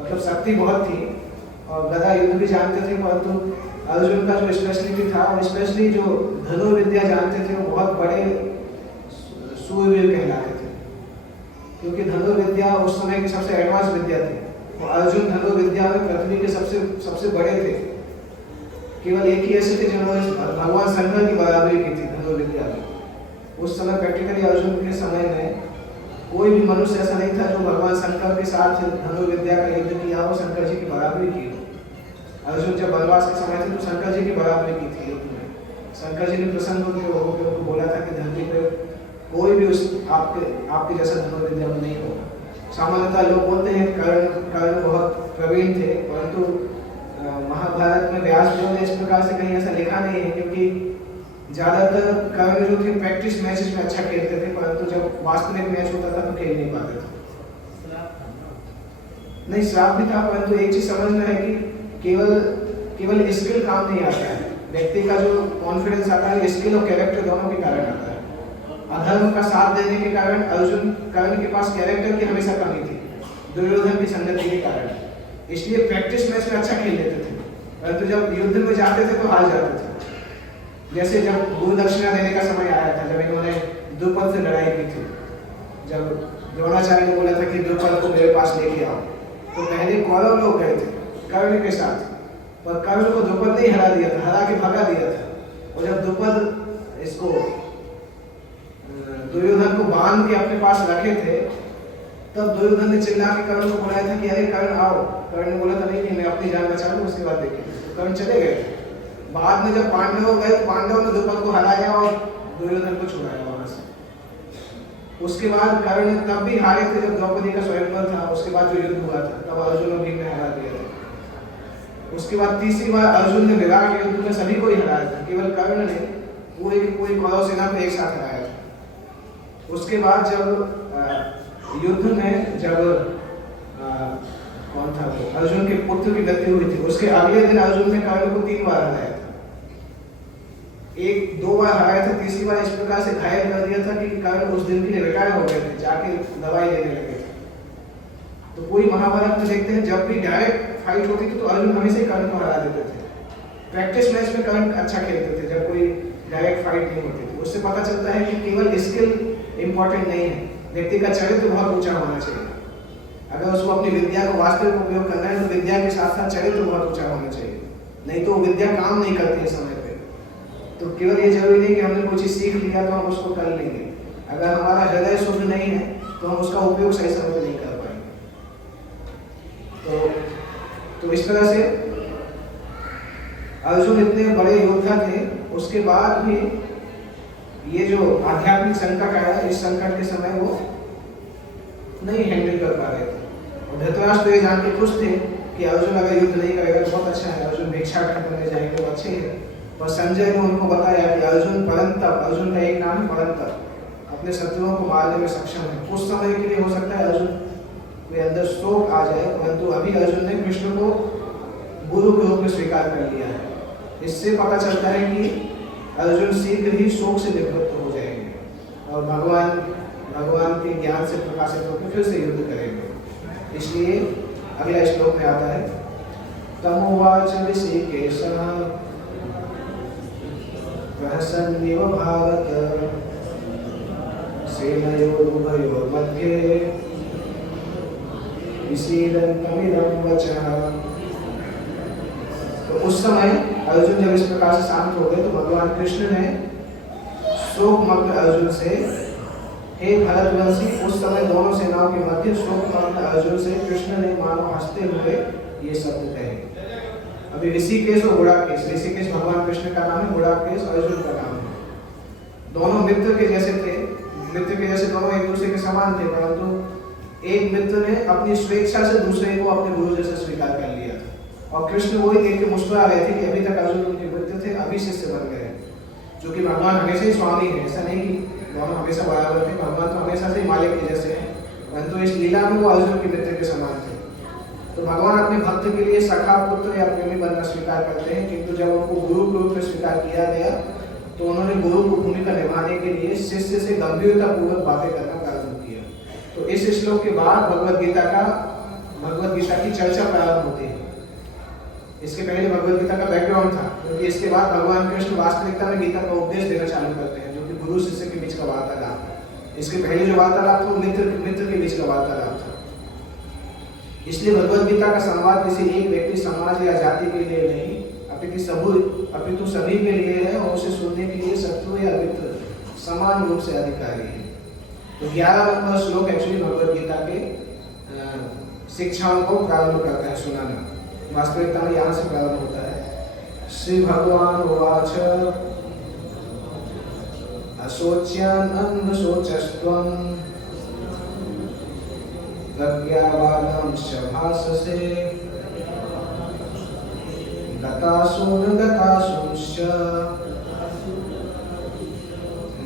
मतलब शक्ति बहुत थी और गदा युद्ध भी जानते थे, परंतु अर्जुन का जो स्पेशलिटी था, और स्पेशली जो धनुर्विद्या जानते थे, वो बहुत बड़े सूरवीर कहलाते थे, क्योंकि धनुर्विद्या उस समय की सबसे एडवांस विद्या थी। और अर्जुन धनुर्विद्या में पृथ्वी के सबसे बड़े थे। केवल एक ही ऐसे थे जिन्होंने भगवान शंकर की बराबरी की थी धनुर्विद्या में। उस समय प्रैक्टिकली अर्जुन के समय में कोई भी मनुष्य ऐसा नहीं था जो भगवान शंकर के साथ धनुर्विद्या का युद्ध किया हो, शंकर जी की बराबरी की हो। अर्जुन जब वनवास के समय थे तो शंकर जी की बराबरी की थी युद्ध में। शंकर जी ने प्रसन्न होकर उनको बोला था कि धरती पर कोई भी आपके जैसा धनुर्विद्या में नहीं होगा। सामान्यतः लोग बोलते हैं कर्ण बहुत प्रवीण थे, परंतु महाभारत में व्यासदेव ने इस प्रकार से कहीं ऐसा लिखा नहीं है, क्योंकि ज्यादातर कर्ण जो थे प्रैक्टिस मैचेस में अच्छा खेलते थे, परंतु जब वास्तविक मैच होता था तो खेल नहीं पाते थे। नहीं, श्राप भी था, परंतु एक चीज समझना है कि केवल स्किल काम नहीं आता है। व्यक्ति का जो कॉन्फिडेंस आता है स्किल और कैरेक्टर दोनों के कारण आता है। अधर्म का साथ देने के कारण कर्ण के पास कैरेक्टर की हमेशा कमी थी, दुर्योधन की संगति के कारण। इसलिए प्रैक्टिस मैच में अच्छा खेल लेते थे, परंतु जब युद्ध में जाते थे तो हार जाते थे। जैसे जब गुरु दक्षिणा देने का समय आया था, जब इन्होंने द्रुपद से लड़ाई की थी, जब द्रोणाचार्य ने बोला था कि द्रुपद को मेरे पास लेके आओ, तो पहले कौरव लोग गए थे कर्ण के साथ, पर कर्ण को द्रुपद ने हरा दिया था, हरा के भगा दिया था। और जब द्रुपद इसको दुर्योधन को बांध के अपने पास रखे थे, तब दुर्योधन ने चिल्ला के कर्ण को बुलाया था कि अरे कर्ण आओ। कर्ण ने बोला था नहीं मैं अपनी जान बचा लूं, उसके बाद देखेंगे। कर्ण चले गए। बाद में जब पांडव गए, पांडव ने द्रुपद को हराया और दुर्योधन को छुड़ाया वहां से। उसके बाद कर्ण तब भी हारे थे जब द्रौपदी का स्वयंवर था, उसके बाद जो युद्ध हुआ था तब अर्जुन और भीम ने हरा दिया था। उसके बाद तीसरी बार अर्जुन ने विराट युद्ध में सभी को ही हराया था, केवल कर्ण ने पूरी की पूरी कौरव सेना को एक साथ हराया था। उसके बाद जब युद्ध में जब कौन था वो अर्जुन के पुत्र की मृत्यु हुई थी, उसके अगले दिन अर्जुन ने कर्ण को 3 बार हराया था। एक 2 बार हराया था, तीसरी बार इस प्रकार से घायल कर दिया था कि कर्ण उस दिन के लिए रिटायर हो गए थे, जाके दवाई लेने लगे थे। तो पूरी महाभारत में देखते हैं जब भी डायरेक्ट फाइट होती थी तो अर्जुन हमेशा ही कर्ण को हरा देते थे। प्रैक्टिस मैच में कर्ण अच्छा खेलते थे जब कोई डायरेक्ट फाइट नहीं होती थी। उससे पता चलता है कि केवल स्किल इंपॉर्टेंट नहीं है, व्यक्ति का चरित्र बहुत ऊंचा होना चाहिए। अगर उसको अपनी विद्या को वास्तविक उपयोग करना है तो विद्या के साथ साथ चरित्र बहुत ऊंचा होना चाहिए, नहीं तो विद्या काम नहीं करती है समय पे। तो केवल ये जरूरी नहीं कि हमने कुछ चीज सीख लिया तो हम उसको कर लेंगे। अगर हमारा हृदय शुद्ध नहीं है तो हम उसका उपयोग सही समय पे नहीं कर पाएंगे। तो इस तरह से अर्जुन इतने बड़े योद्धा थे, उसके बाद भी ये जो आध्यात्मिक संकट आया, इस संकट के समय वो नहीं हैंडल कर पा रहे थे। और धृतराष्ट्र ये जान के खुश थे कि अर्जुन अगर युद्ध नहीं करेगा तो बहुत अच्छा है, अर्जुन भिक्षाटन करने जाएंगे तो अच्छे है। पर संजय ने उनको बताया कि अर्जुन परंतप, अर्जुन का एक नाम है परंतप, अपने शत्रुओं को मारने में सक्षम है। कुछ समय के लिए हो सकता है अर्जुन के अंदर शोक आ जाए, परंतु अभी अर्जुन ने कृष्ण को गुरु के रूप में स्वीकार कर लिया है। इससे पता चलता है कि अर्जुन शीघ्र ही शोक से निवृत्त हो जाएंगे और भगवान के ज्ञान से प्रकाशित होकर फिर से युद्ध करेंगे। इसलिए अगला श्लोक में आता है तमोवाच ऋषिकेशः प्रहसन्निव भारत सेनयोरुभयोर्मध्ये विषीदन्तमिदं वचः। तो उस समय अर्जुन जब इस प्रकार से शांत हो गए तो भगवान कृष्ण ने शोकमग्न अर्जुन से, हे भरतवंशी, उस समय दोनों सेनाओं के मध्य शोकमग्न अर्जुन से कृष्ण ने मानो हंसते हुए ये शब्द कहे। अभी ऋषिकेश और गुड़ाकेश, ऋषिकेश भगवान कृष्ण का नाम है, गुड़ाकेश अर्जुन का नाम है। दोनों मित्र के जैसे थे, मित्र के जैसे दोनों एक दूसरे के समान थे, परंतु एक मित्र ने अपनी स्वेच्छा से दूसरे को अपने गुरु जैसे स्वीकार कर लिया था। और कृष्ण वही देख के मुस्कुरा रहे थे कि अभी तक अर्जुन उनके मित्र थे, अभी शिष्य बन गए। जो कि भगवान हमेशा ही स्वामी है, ऐसा नहीं कि दोनों हमेशा बराबर थे, भगवान तो हमेशा से ही मालिक के जैसे हैं, परंतु इस लीला में वो अर्जुन के मित्र के समान थे। तो भगवान अपने भक्त के लिए सखा, पुत्र या प्रेमी बनना स्वीकार करते हैं, किंतु जब उनको गुरु के रूप में स्वीकार किया गया तो उन्होंने गुरु को भूमिका निभाने के लिए शिष्य से गंभीरता पूर्वक बातें करना प्रारंभ किया। तो इस श्लोक के बाद भगवद गीता की चर्चा प्रारंभ होती है। इसके पहले भगवद गीता का बैकग्राउंड था, क्योंकि इसके बाद भगवान कृष्ण वास्तविकता में गीता का उपदेश देना चालू करते हैं, जो कि गुरु शिष्य के बीच का वार्तालाप है। इसके पहले जो वार्तालाप था वो मित्र के बीच का वार्तालाप था। इसलिए भगवद गीता का संवाद किसी एक व्यक्ति, समाज या जाति के लिए नहीं, अपितु सभी के लिए है, और उसे सुनने के लिए शत्रु या मित्र समान रूप से अधिकारी है। तो 11 नंबर श्लोक एक्चुअली भगवद गीता के शिक्षाओं को प्रारंभ करता है सुनाना। वास्तविकता में यहाँ से प्रारंभ होता है। श्री भगवान उवाच अशोच्यन् अन्वशोचस्त्वं प्रज्ञावादां भाषसे गतासूंश्च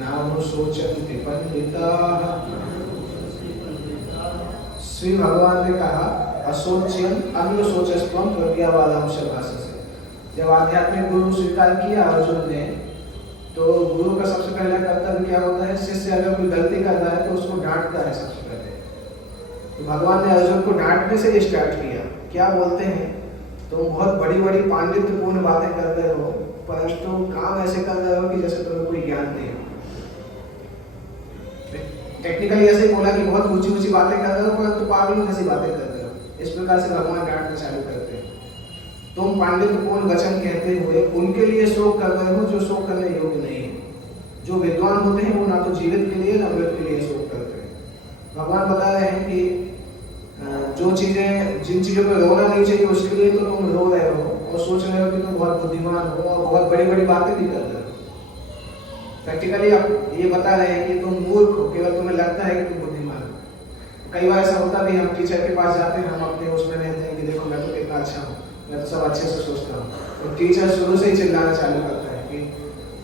नानुशोचन्ति पंडिताः। श्री भगवान ने कहा अशोच्यन् अन्वशोचस्त्वं प्रज्ञावादां भाषसे। जब आध्यात्मिक गुरु स्वीकार किया अर्जुन ने, तो गुरु का सबसे पहला कर्तव्य क्या होता है? शिष्य अगर कोई गलती कर रहा है तो उसको डांटता है सबसे पहले। तो भगवान ने अर्जुन को डांटने से स्टार्ट किया। क्या बोलते हैं? तुम बहुत बड़ी बड़ी पांडित्यपूर्ण बातें कर रहे हो, परंतु काम ऐसे कर रहे हो कि जैसे तुम्हें कोई ज्ञान नहीं हो। टेक्निकली ऐसे बोला कि बहुत ऊंची ऊंची बातें कर रहे हो, परंतु पागलों जैसी बातें कर रहे हो। इस प्रकार से भगवान डांटना चालू करते हैं। तुम पांडित्यपूर्ण वचन कहते हुए उनके लिए शोक कर रहे हो जो शोक करने योग्य नहीं है। जो विद्वान होते हैं वो ना तो जीवित के लिए ना मृत के लिए शोक करते हैं। भगवान बता रहे हैं कि जिन चीजों पर रोना नहीं चाहिए उसके लिए तो तुम रो रहे हो और सोच रहे हो कि तुम बहुत बुद्धिमान हो और बहुत बड़ी बड़ी बातें भी कर रहे हो। प्रैक्टिकली आप ये बता रहे हैं कि तुम मूर्ख हो, केवल तुम्हें लगता है कि तुम बुद्धिमान हो। कई बार ऐसा होता भी, हम टीचर के पास जाते हैं, हम अपने उसमें रहते हैं कि देखो मैं तो कितना अच्छा हूँ, मैं तो सब अच्छे से सोचता हूँ, तो टीचर शुरू से ही चिल्लाना चालू करता है कि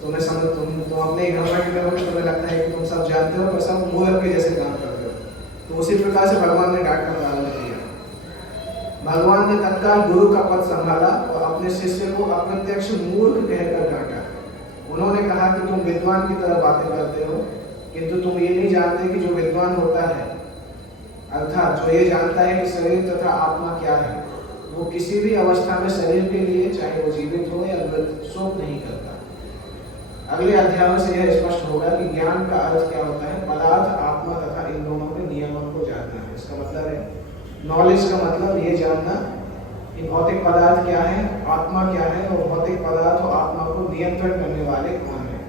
तुम अपने घमंड में हो, तुम्हें लगता है कि तुम सब जानते हो और सब मूर्ख के जैसे काम करते हो। तो उसी प्रकार से भगवान ने डांटना प्रारंभ किया। भगवान ने तत्काल गुरु का पद संभाला और अपने शिष्य को अप्रत्यक्ष मूर्ख कहकर डांटा। उन्होंने कहा कि तुम विद्वान की तरह बातें करते हो, किंतु तुम ये नहीं जानते कि जो विद्वान होता है, अर्थात जो ये जानता है कि शरीर तथा आत्मा क्या है, वो किसी भी अवस्था में शरीर के लिए, चाहे वो जीवित हो या मृत, शोक नहीं करता। अगले अध्यायों से यह स्पष्ट होगा कि ज्ञान का अर्थ क्या होता है। पदार्थ, आत्मा तथा इन दोनों के नियमों को जानना है। इसका मतलब है नॉलेज का मतलब ये जानना कि भौतिक पदार्थ क्या है, आत्मा क्या है और भौतिक पदार्थ और आत्मा को नियंत्रण करने वाले कौन है।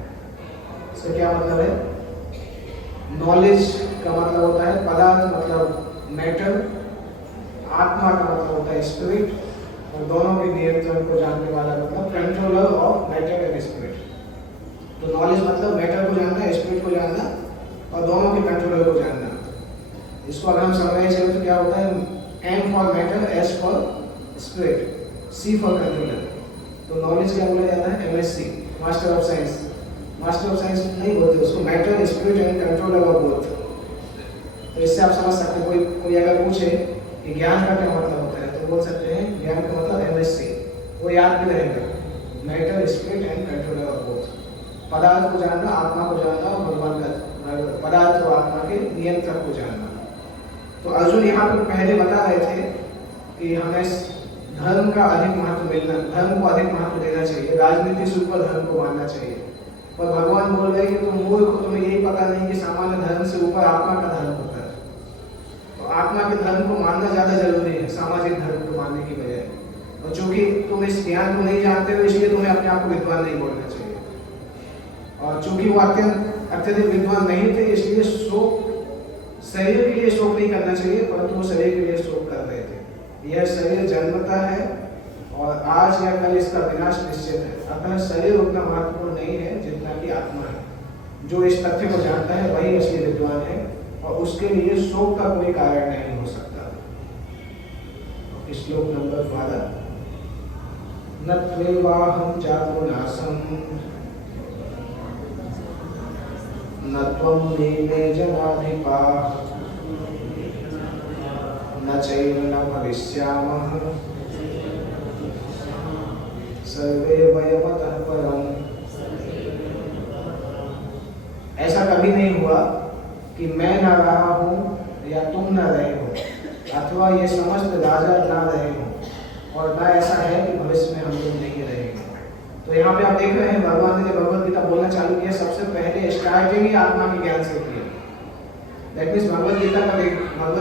इसका क्या मतलब है। नॉलेज का मतलब होता है पदार्थ मतलब मैटर, आत्मा का मतलब होता है स्पिरिट, और दोनों के नियंत्रण को जानने वाला मतलब controller of matter and spirit. तो नॉलेज मतलब मैटर को जानना, स्पिरिट को जानना और दोनों के कंट्रोलर को जानना। इसको अगर हम समझना चाहिए तो क्या होता है, M for matter, S for spirit, C for controller. तो नॉलेज क्या बोला जाता है, MSc, master of science. Master of science नहीं बोलते उसको, matter, spirit and controller of both. तो इससे आप समझ सकते हैं, कोई अगर पूछे कि ज्ञान का क्या मतलब होता है, तो बोल सकते हैं ज्ञान का मतलब MSc, वो याद भी रहेगा, matter, spirit and controller of both. पदार्थ को जानना, आत्मा को जानना और भगवान का पदार्थ और आत्मा के नियंत्रण को जानना। तो अर्जुन यहाँ पर पहले बता रहे थे कि हमें धर्म का अधिक महत्व मिलना, धर्म को अधिक महत्व देना चाहिए, राजनीति से ऊपर धर्म को मानना चाहिए। और भगवान बोल रहे हैं कि तुम मूर्ख हो, तुम्हें यही पता नहीं कि सामान्य धर्म से ऊपर आत्मा का धर्म होता है। तो आत्मा के धर्म को मानना ज़्यादा जरूरी है सामाजिक धर्म को मानने की बजाय। और चूंकि तुम इस ज्ञान को नहीं जानते हो, इसलिए तुम्हें अपने आप को विद्वान नहीं बोलना चाहिए। और चूंकि वो अत्यधिक विद्वान नहीं थे, इसलिए शोक शरीर के लिए शोक नहीं करना चाहिए, परंतु वो शरीर के लिए शोक कर रहे थे। यह शरीर जन्मता है और आज या कल इसका विनाश निश्चित है। अतः शरीर उतना महत्वपूर्ण नहीं है जितना कि आत्मा है। जो इस तथ्य को जानता है वही असली विद्वान है और उसके लिए शोक का कोई कारण नहीं हो सकता। श्लोक नंबर 12। न त्वेवाहं जातो नासं न त्वं मे जनाधिपाः न चैव न भविष्यामः सर्वे वयमतः परम्। ऐसा कभी नहीं हुआ कि मैं न रहा हूँ या तुम न रहे हो, अथवा ये समस्त राजा ना रहे हो, और ना ऐसा है कि भविष्य में हम लोग नहीं रहेंगे। तो यहाँ पे आप देख रहे हैं भगवान ने जब भगवद गीता बोलना चालू किया, सबसे पहले स्टार्टिंग ही आत्मा के ज्ञान से किया। दैट मीन्स भगवद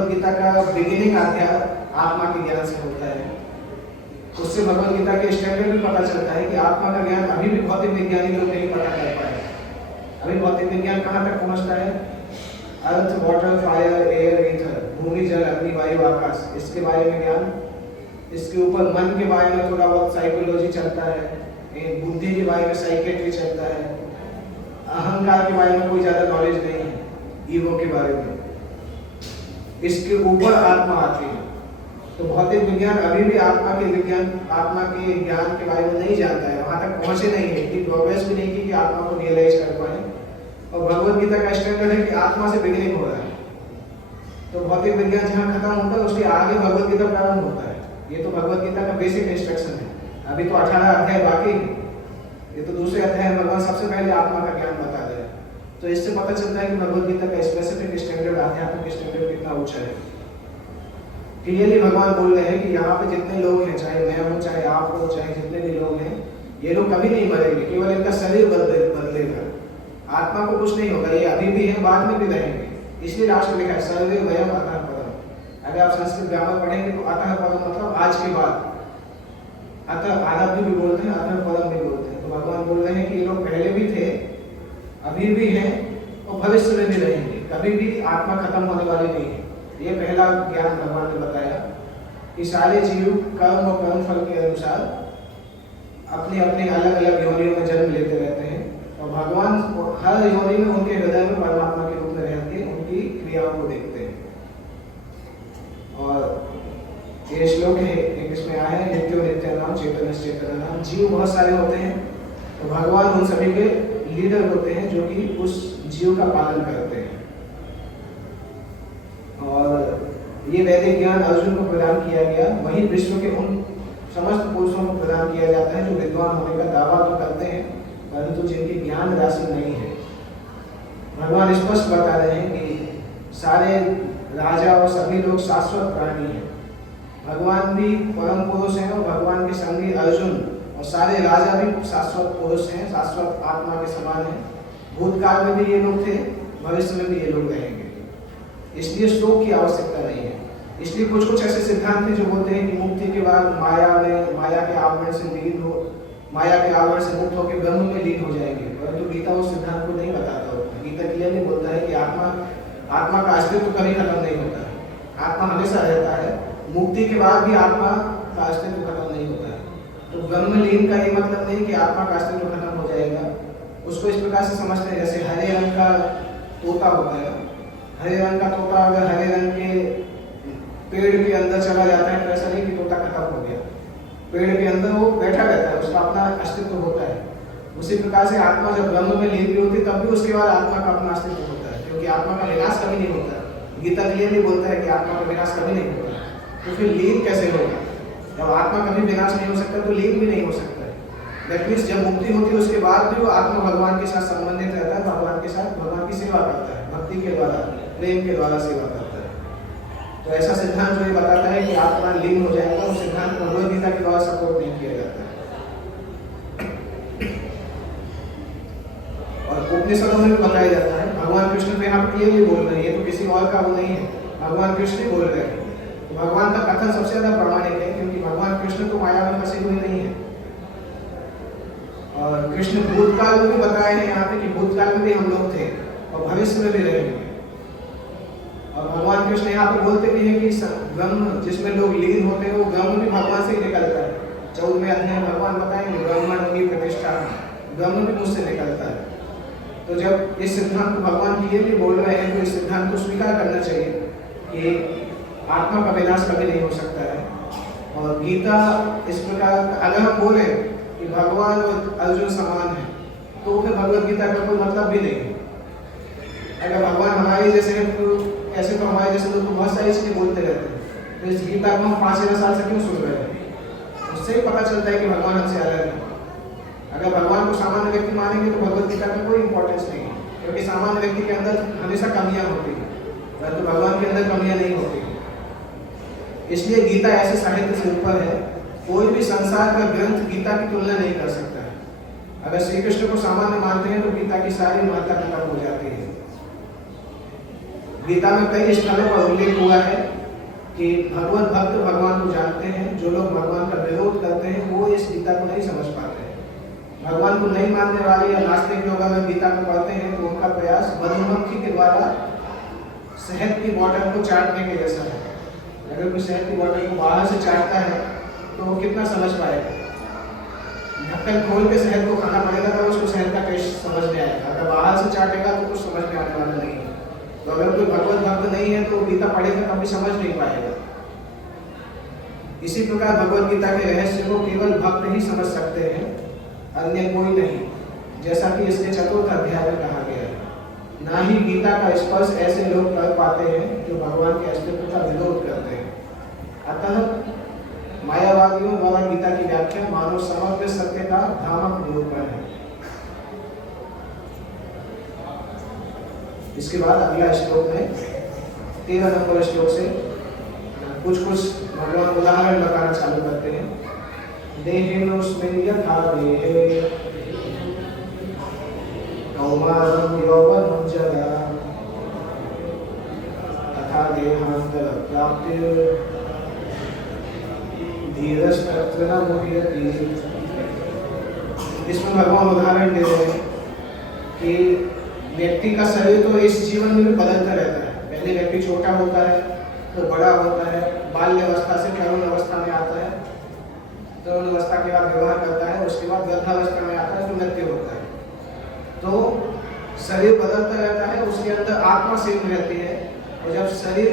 गीता का बिगिनिंग अध्याय आत्मा के ज्ञान से होता है। उससे भगवद गीता के स्टैंडर्ड भी पता चलता है कि आत्मा का ज्ञान अभी भी भौतिक विज्ञानी लोग नहीं पता कर पाए। अभी भौतिक विज्ञान कहाँ तक पहुँचता है, अर्थ, वाटर, फायर, एयर, ईथर, भूमि, जल, अग्नि, वायु, आकाश, इसके बारे में ज्ञान। इसके ऊपर मन के बारे में थोड़ा बहुत साइकोलॉजी चलता है, बुद्धि के बारे में साइकेट्री चलता है, अहंकार के बारे में कोई ज़्यादा नॉलेज नहीं है, ईगो के बारे में। इसके ऊपर आत्मा आती है। तो भौतिक विज्ञान अभी भी आत्मा के ज्ञान के बारे में नहीं जानता है, वहाँ तक पहुँचे नहीं है, इतनी प्रोग्रेस भी नहीं की कि आत्मा को रियलाइज कर पाए। और भगवद गीता का स्टैंडर्ड है कि आत्मा से बिगिनिंग हो रहा है। तो भौतिक विज्ञान जहाँ खत्म होता है उसके आगे भगवद गीता प्रारंभ होता है। ये तो भगवद गीता का बेसिक इंस्ट्रक्शन है। अभी तो 18 अध्याय बाकी है, ये तो दूसरे अध्याय में भगवान सबसे पहले आत्मा का ज्ञान बता रहे हैं। तो इससे पता चलता है कि भगवद गीता का स्पेसिफिक स्टैंडर्ड, आध्यात्मिक स्टैंडर्ड कितना ऊंचा है। क्लियरली भगवान बोल रहे हैं कि यहाँ पे जितने लोग हैं, चाहे मैं हूँ, चाहे आप हो, चाहे जितने भी लोग हैं, ये लोग कभी नहीं मरेंगे, केवल इनका शरीर बदलेगा, आत्मा को कुछ नहीं होगा। ये अभी भी है, बाद में भी रहेंगे। इसलिए लास्ट में लिखा है सर्वे वयम अतः परम। अगर आप संस्कृत ग्रामर पढ़ेंगे तो अतः परम मतलब आज के बाद। अतः आरब्ध भी बोलते हैं, अतः परम भी बोलते हैं। तो भगवान बोल रहे हैं कि ये लोग पहले भी थे, अभी भी हैं और भविष्य में भी रहेंगे। कभी भी आत्मा खत्म होने वाली नहीं है। ये पहला ज्ञान भगवान ने बताया कि सारे जीव कर्म और कर्म फल के अनुसार अपने अपने अलग अलग योनियों में जन्म लेते रहते हैं, और भगवान हर योनि में उनके हृदय में परमात्मा के रूप में रह के उनकी क्रियाओं को देखते हैं। और ये श्लोक है, इंग्लिश में आया है, नित्यो नित्यानाम चेतनस्य चेतनानाम। जीव बहुत सारे होते हैं, तो भगवान उन सभी के लीडर होते हैं जो कि उस जीव का पालन करते हैं। और ये वैदिक ज्ञान अर्जुन को प्रदान किया गया, वही विश्व के उन समस्त पुरुषों को प्रदान किया जाता है जो विद्वान होने का दावा तो करते हैं परंतु जिनकी ज्ञान राशि नहीं है। भगवान स्पष्ट बता रहे हैं कि सारे राजा और सभी लोग शाश्वत प्राणी हैं। भगवान भी परम पुरुष हैं और भगवान के संगी अर्जुन और सारे राजा भी शाश्वत पुरुष हैं, शाश्वत आत्मा के समान हैं। भूतकाल में भी ये लोग थे, भविष्य में भी ये लोग रहेंगे, इसलिए शोक की आवश्यकता नहीं है। इसलिए कुछ कुछ ऐसे सिद्धांत हैं जो बोलते हैं कि मुक्ति के बाद माया के आवरण से लीन हो, माया के आवरण से मुक्त होकर ब्रह्म में लीन हो जाएंगे, परंतु गीता उस सिद्धांत को नहीं बताता होता। गीता क्लियरली बोलता है कि आत्मा का अस्तित्व कभी खत्म नहीं होता है, आत्मा हमेशा रहता है। मुक्ति के बाद भी आत्मा का अस्तित्व खत्म नहीं होता है। तो ब्रह्म लीन का ये मतलब नहीं कि आत्मा का अस्तित्व खत्म हो जाएगा। उसको इस प्रकार से समझते हैं जैसे हरे रंग का तोता होता है, हरे रंग का तोता अगर हरे रंग के पेड़ के अंदर चला जाता है तो ऐसा नहीं कि तोता खत्म हो गया, पेड़ के अंदर वो बैठा रहता है, उसका अपना अस्तित्व होता है। उसी प्रकार से आत्मा जब ब्रह्म में लीन भी होती है तब भी उसके बाद आत्मा का अपना अस्तित्व होता है, क्योंकि आत्मा का विनाश कभी नहीं होता। गीता क्लियरली बोलता है कि आत्मा का विनाश कभी नहीं होता। तो फिर लीन कैसे होगा? जब आत्मा कभी विनाश नहीं हो सकता तो लीन भी नहीं हो सकता है। दैट मीन्स जब मुक्ति होती है उसके बाद भी वो आत्मा भगवान के साथ संबंधित रहता है, भगवान के साथ भगवान की सेवा करता है, भक्ति के द्वारा, प्रेम के द्वारा सेवा करता है। तो ऐसा सिद्धांत जो ये बताता है कि आत्मा लीन हो जाएगा, उस सिद्धांत को भगवद गीता के द्वारा सपोर्ट नहीं किया जाता है। और उपनिषदों में भी बताया जाता है, भगवान कृष्ण तो यहाँ पर क्लियरली बोल रहे हैं, ये तो किसी और का वो नहीं है, भगवान कृष्ण ही बोल रहे हैं। तो भगवान का कथन सबसे ज्यादा प्रामाणिक है, क्योंकि भगवान कृष्ण तो माया में फंसे हुए नहीं है। और कृष्ण भूतकाल में भी बताए हैं यहाँ पे कि भूतकाल में भी हम लोग थे और भविष्य में भी रहेंगे। और भगवान कृष्ण यहाँ पे बोलते भी हैं कि ब्रह्म जिसमें लोग लीन होते हैं वो ब्रह्म भी भगवान से ही निकलता है। 14वें अध्याय में भगवान बताएंगे ब्रह्मण की प्रतिष्ठा, ब्रह्म भी मुझसे निकलता है। तो जब इस सिद्धांत को भगवान क्लियरली बोल रहे हैं तो इस सिद्धांत को स्वीकार करना चाहिए कि आत्मा का विनाश कभी नहीं हो सकता है। और गीता इस प्रकार अगर हम बोले कि भगवान और अर्जुन समान है तो फिर भगवद गीता का कोई मतलब भी नहीं। अगर भगवान हमारे जैसे हैं तो ऐसे तो हमारे जैसे लोग तो बहुत सारी चीजें बोलते रहते हैं, तो इस गीता को हम 5,000 साल से क्यों सुन रहे हैं? उससे ही पता चलता है कि भगवान हमसे अलग है। अगर भगवान को सामान्य व्यक्ति मानेंगे तो भगवद गीता में कोई इंपॉर्टेंस नहीं है, क्योंकि सामान्य व्यक्ति के अंदर हमेशा कमियां होती हैं, परंतु भगवान के अंदर कमियां नहीं होती। इसलिए गीता ऐसे साहित्य से ऊपर है, कोई भी संसार का ग्रंथ गीता की तुलना नहीं कर सकता है। अगर श्री कृष्ण को सामान्य मानते हैं तो गीता की सारी महत्ता खत्म हो जाती है। गीता में कई स्थलों पर उल्लेख हुआ है कि भगवत भक्त भगवान को जानते हैं, जो लोग भगवान का विरोध करते हैं वो इस गीता को नहीं समझ पाते हैं। भगवान को नहीं मानने वाले या नास्तिक लोग अगर गीता को पढ़ते हैं तो उनका प्रयास मधुमक्खी के द्वारा शहद की बॉटल को चाटने के जैसा है। अगर कोई शहद की बॉटल को बाहर से चाटता है तो वो कितना समझ पाएगा? ढक्कन खोल के शहद को खाना पड़ेगा तो उसको शहद का टेस्ट समझ में आएगा। अगर बाहर से चाटेगा तो कुछ समझ में आने वाला नहीं है। तो अगर कोई भगवत भक्त नहीं है तो गीता पढ़ेगा कभी समझ नहीं पाएगा। इसी प्रकार भगवत गीता के रहस्य को केवल भक्त ही समझ सकते हैं, अन्य कोई नहीं, जैसा कि इसके 4th अध्याय में कहा गया है। ना ही गीता का स्पर्श ऐसे लोग कर पाते हैं जो भगवान के अस्तित्व का विरोध करते हैं। अतः मायावादियों द्वारा गीता की व्याख्या मानव समग्र सत्य का भ्रामक निरूपण है। इसके बाद अगला श्लोक में 13 नंबर श्लोक से कुछ भगवान उदाहरण बताना चालू करते हैं। देहेनोस्मिन् यथा देहे कौमारं यौवनं जरा तथा देहान्तर प्राप्तिर् धीरस्तत्र न मुह्यति। इसमें भगवान उदाहरण दे रहे हैं कि व्यक्ति का शरीर तो इस जीवन में भी बदलता रहता है। पहले व्यक्ति छोटा होता है तो बड़ा होता है, बाल्य अवस्था से तरुण अवस्था में आता है, तरुण अवस्था के बाद विवाह करता है, उसके बाद वृद्धावस्था में आता है तो मृत्यु होता है। तो शरीर बदलता रहता है, उसके अंदर आत्मा सेम रहती है। और जब शरीर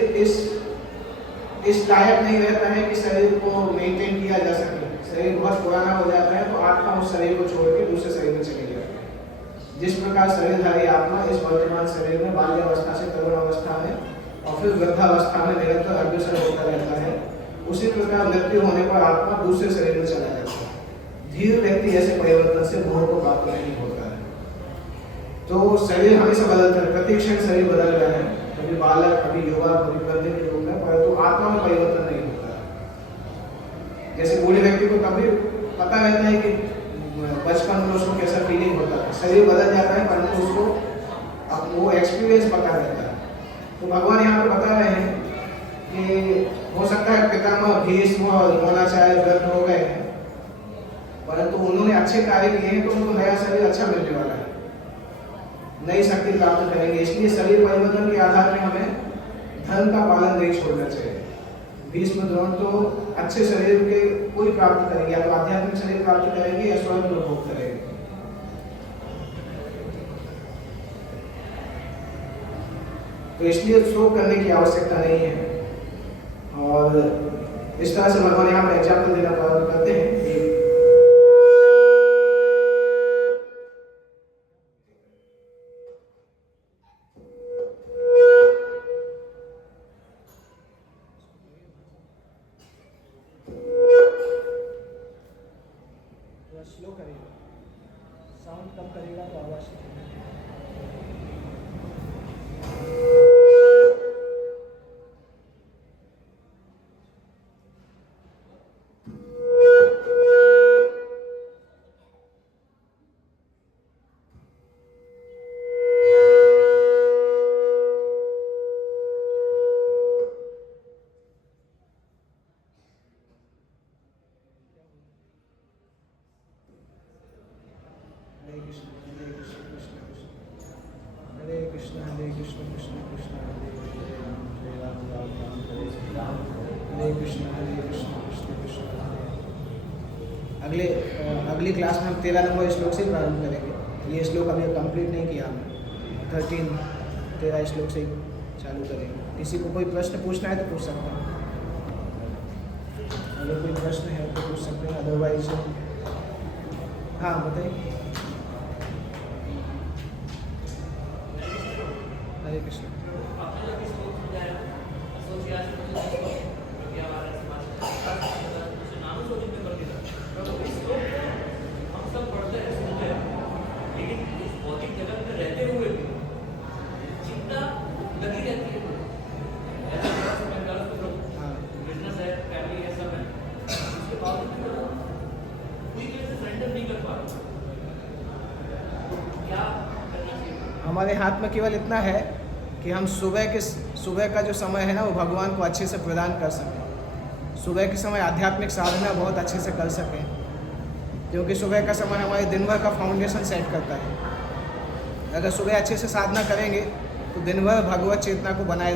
इस लायक नहीं रहता है कि शरीर को मेंटेन किया जा सके, शरीर बहुत पुराना हो जाता है तो आत्मा उस शरीर को छोड़ के दूसरे शरीर में चली जाती है। जिस प्रकार शरीरधारी आत्मा इस वर्तमान शरीर में बाल्यावस्था से तरुणावस्था में और फिर वृद्धावस्था में निरंतर अग्रसर होता रहता है, उसी प्रकार मृत्यु होने पर आत्मा दूसरे शरीर में चला जाता है। धीर व्यक्ति ऐसे परिवर्तन से मोह को प्राप्त नहीं होता है। तो शरीर हमेशा बदलता है, प्रति क्षण शरीर बदल रहा है, कभी बालक, कभी युवा, कभी वृद्ध के रूप में, परंतु आत्मा में परिवर्तन नहीं होता है। जैसे बूढ़े व्यक्ति को कभी पता रहता है कि बचपन में उसको कैसा फीलिंग होता है, शरीर बदल जाता है, परंतु उसको अब वो एक्सपीरियंस पता रहता है। तो भगवान यहाँ पर बता रहे हैं कि हो सकता है पितामह भीष्म और द्रोणाचार्य वृद्ध हो गए हैं, परंतु उन्होंने अच्छे कार्य किए हैं, तो उनको नया शरीर अच्छा मिलने वाला है, नई शक्ति प्राप्त करेंगे। इसलिए शरीर परिवर्तन के आधार पर हमें धर्म का पालन नहीं छोड़ना चाहिए। भीष्म द्रोण तो अच्छे शरीर के कोई प्राप्त करेंगे, या तो आध्यात्मिक शरीर प्राप्त करेंगे या स्वर्ग को भोग करेंगे। तो इसलिए शोक करने की आवश्यकता नहीं है। और इस तरह से भगवान यहाँ पर एग्जाम्पल देना प्रारंभ करते हैं कि स्लो करेगा, साउंड कम करेगा तो आवाज हरे कृष्ण कृष्ण कृष्ण हरे राम राम राम हरे हरे कृष्ण कृष्ण कृष्ण हरे। अगली क्लास में हम 13 नंबर श्लोक से प्रारंभ करेंगे। ये श्लोक अभी कंप्लीट नहीं किया हमने, 13 श्लोक से चालू करेंगे। किसी को कोई प्रश्न पूछना है तो पूछ सकते हैं, अगर कोई प्रश्न है तो पूछ सकते हैं, अदरवाइज हाँ बताइए। हरे कृष्ण। हमारे हाथ में केवल इतना है कि हम सुबह का जो समय है ना, वो भगवान को अच्छे से प्रदान कर सकें। सुबह के समय आध्यात्मिक साधना बहुत अच्छे से कर सकें, क्योंकि सुबह का समय हमारे दिन भर का फाउंडेशन सेट करता है। अगर सुबह अच्छे से साधना करेंगे तो दिन भर भगवत चेतना को बनाए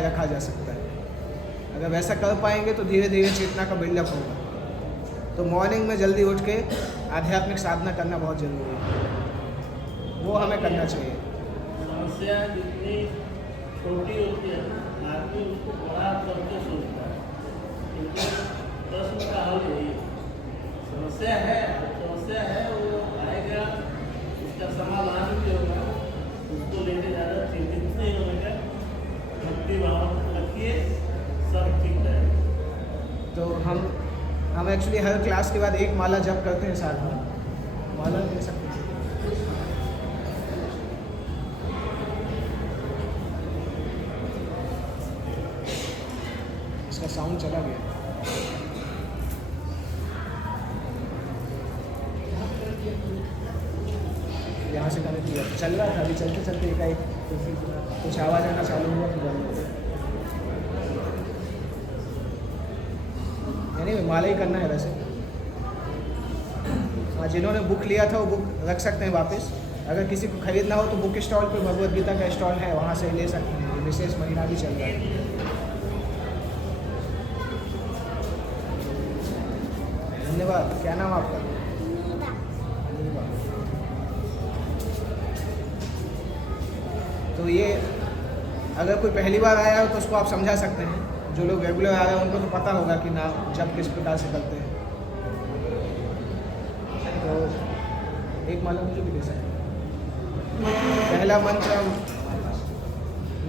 रखा जा सकता है। अगर वैसा कर पाएंगे तो धीरे धीरे चेतना का बिल्डअप होगा। तो मॉर्निंग में जल्दी उठ के आध्यात्मिक साधना करना बहुत ज़रूरी है, वो हमें करना चाहिए। समस्या जितनी छोटी होती है ना, आदमी उसको बड़ा करके सोचता है, क्योंकि प्रश्न का हल यही है। समस्या है वो आएगा, उसका समाधान भी होगा, उसको लेके ज़्यादा चिंतित नहीं होगा। भक्ति भाव रखिए, सब ठीक रहेगा। तो हम एक्चुअली हर क्लास के बाद एक माला जप करते हैं साथ में। माला ले सकते हैं। इसका साउंड चला गया। यहाँ से कनेक्ट किया, चल रहा था, अभी चलते चलते एकाएक कुछ आवाज़ आना चालू हुआ तो बंद हो गया। यानी माला ही करना है वैसे। हाँ, जिन्होंने बुक लिया था वो बुक रख सकते हैं वापस। अगर किसी को खरीदना हो तो बुक स्टॉल पर भगवद गीता का स्टॉल है, वहाँ से ले सकते हैं। विशेष महीना भी चल रहा है। धन्यवाद। क्या नाम आपका? तो ये अगर कोई पहली बार आया हो तो उसको आप समझा सकते हैं। जो लोग रेगुलर आ रहे हैं उनको तो पता होगा कि नाम जब किस प्रकार से करते हैं। तो एक माला मुझे भी दे सकते हैं। पहला मंत्र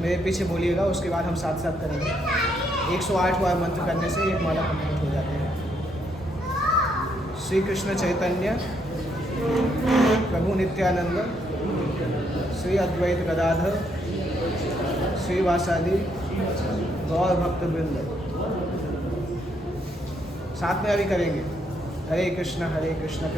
मेरे पीछे बोलिएगा, उसके बाद हम साथ साथ करेंगे। 108 बार मंत्र करने से एक माला कंप्लीट हो जाती है। श्री कृष्ण चैतन्य प्रभु नित्यानंद श्री अद्वैत गदाधर श्री वासादि गौर भक्त वृंद। साथ में अभी करेंगे। हरे कृष्ण कृष्ण